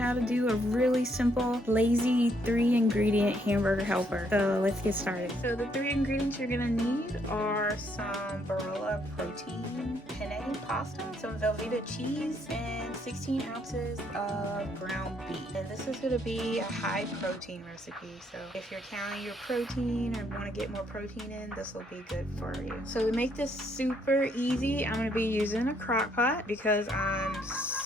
how to do a really simple, lazy 3-ingredient hamburger helper. So let's get started. So the 3 ingredients you're gonna need are some Barilla protein penne pasta, some Velveeta cheese, and 16 ounces of ground beef. And this is gonna be a high protein recipe. So if you're counting your protein or want to get more protein in, this will be good for you. So to make this super easy, I'm gonna be using a crock pot because I'm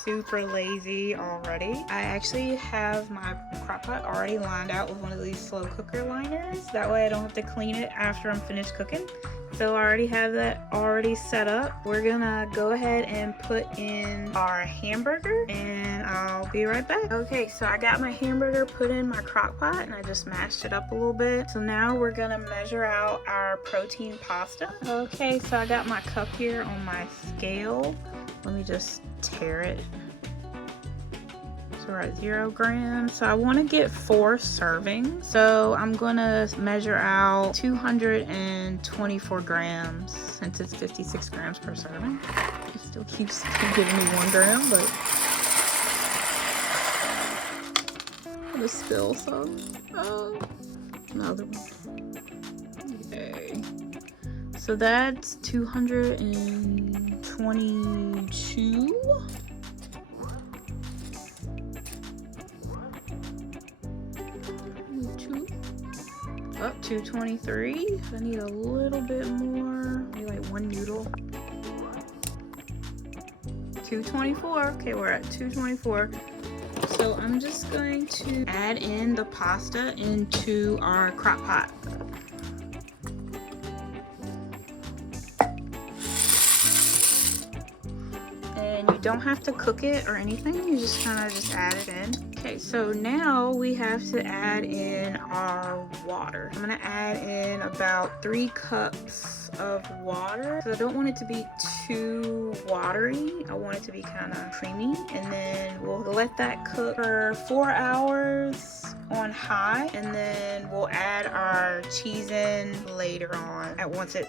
super lazy already. I actually have my crock pot already lined out with one of these slow cooker liners. That way I don't have to clean it after I'm finished cooking. So I already have that already set up. We're gonna go ahead and put in our hamburger and I'll be right back. Okay, so I got my hamburger put in my crock pot and I just mashed it up a little bit. So now we're gonna measure out our protein pasta. Okay, so I got my cup here on my scale. Let me just tear it. So we're at 0 grams. So I want to get 4 servings. So I'm gonna measure out 224 grams since it's 56 grams per serving. It still keeps giving me 1 gram, but I'm gonna spill some. Oh, another one. Okay. So that's 222. Up 223. I need a little bit more, maybe like 1 noodle. 224. Okay, we're at 224. So I'm just going to add in the pasta into our crock pot. And you don't have to cook it or anything, you just kind of just add it in. Okay, so now we have to add in our water. I'm gonna add in about 3 cups of water. So I don't want it to be too watery. I want it to be kind of creamy. And then we'll let that cook for 4 hours on high, and then we'll add our cheese in later on once it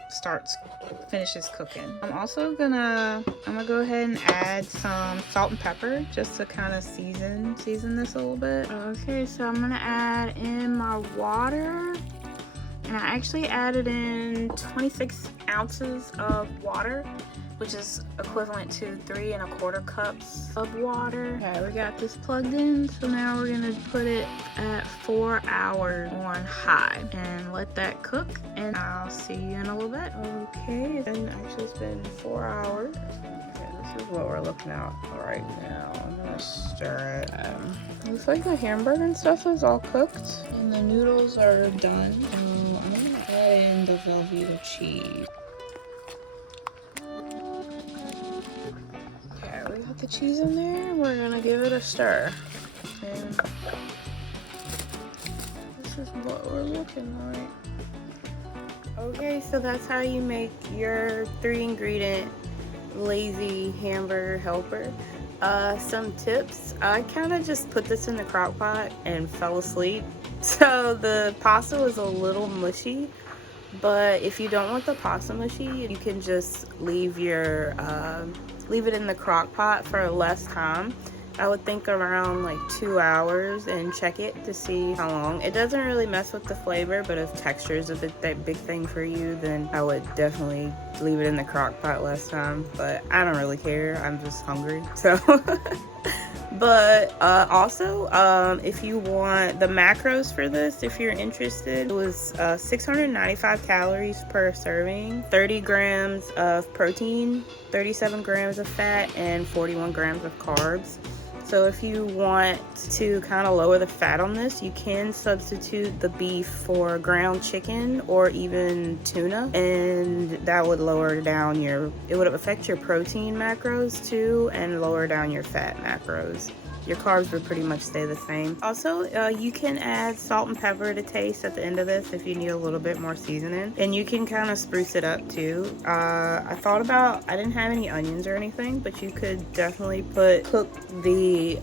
finishes cooking. I'm gonna go ahead and add some salt and pepper just to kind of season this a little bit. Okay, so I'm gonna add in my water, and I actually added in 26 ounces of water, which is equivalent to 3 1/4 cups of water. Okay, we got this plugged in, so now we're gonna put it at 4 hours on high and let that cook, and I'll see you in a little bit. Okay, and actually it's been 4 hours. Okay, this is what we're looking at right now. I'm gonna stir it. Looks like the hamburger and stuff is all cooked, and the noodles are done. So I'm gonna add in the Velveeta cheese. We got the cheese in there. We're gonna give it a stir. And this is what we're looking like. Okay, so that's how you make your 3-ingredient lazy hamburger helper. Some tips. I kind of just put this in the crock pot and fell asleep. So the pasta was a little mushy. But if you don't want the pasta mushy, you can just leave it in the crock pot for less time. I would think around like 2 hours, and check it to see how long. It doesn't really mess with the flavor, but if texture is a big thing for you, then I would definitely leave it in the crock pot less time. But I don't really care. I'm just hungry, so. But also, if you want the macros for this, if you're interested, it was 695 calories per serving, 30 grams of protein, 37 grams of fat, and 41 grams of carbs. So if you want to kind of lower the fat on this, you can substitute the beef for ground chicken or even tuna, and that would lower down it would affect your protein macros too and lower down your fat macros. Your carbs would pretty much stay the same. Also, you can add salt and pepper to taste at the end of this if you need a little bit more seasoning. And you can kind of spruce it up too. I didn't have any onions or anything, but you could definitely cook the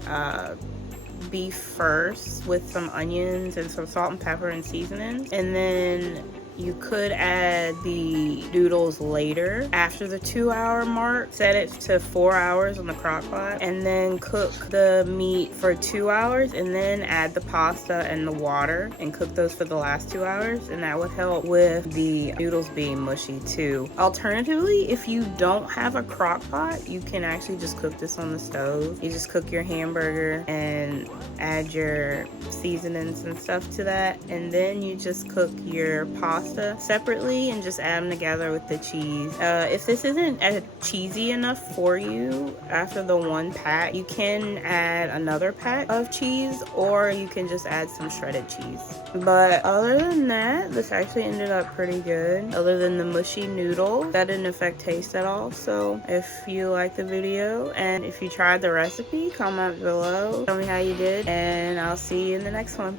beef first with some onions and some salt and pepper and seasonings. And then You could add the noodles later after the 2-hour mark. Set it to 4 hours on the crock pot and then cook the meat for 2 hours and then add the pasta and the water and cook those for the last 2 hours, and that would help with the noodles being mushy too. Alternatively, if you don't have a crock pot, you can actually just cook this on the stove. You just cook your hamburger and add your seasonings and stuff to that, and then you just cook your pasta separately and just add them together with the cheese. If this isn't cheesy enough for you after the one pack, you can add another pack of cheese, or you can just add some shredded cheese. But other than that, this actually ended up pretty good. Other than the mushy noodle, that didn't affect taste at all. So if you liked the video and if you tried the recipe, comment below, tell me how you did, and I'll see you in the next one.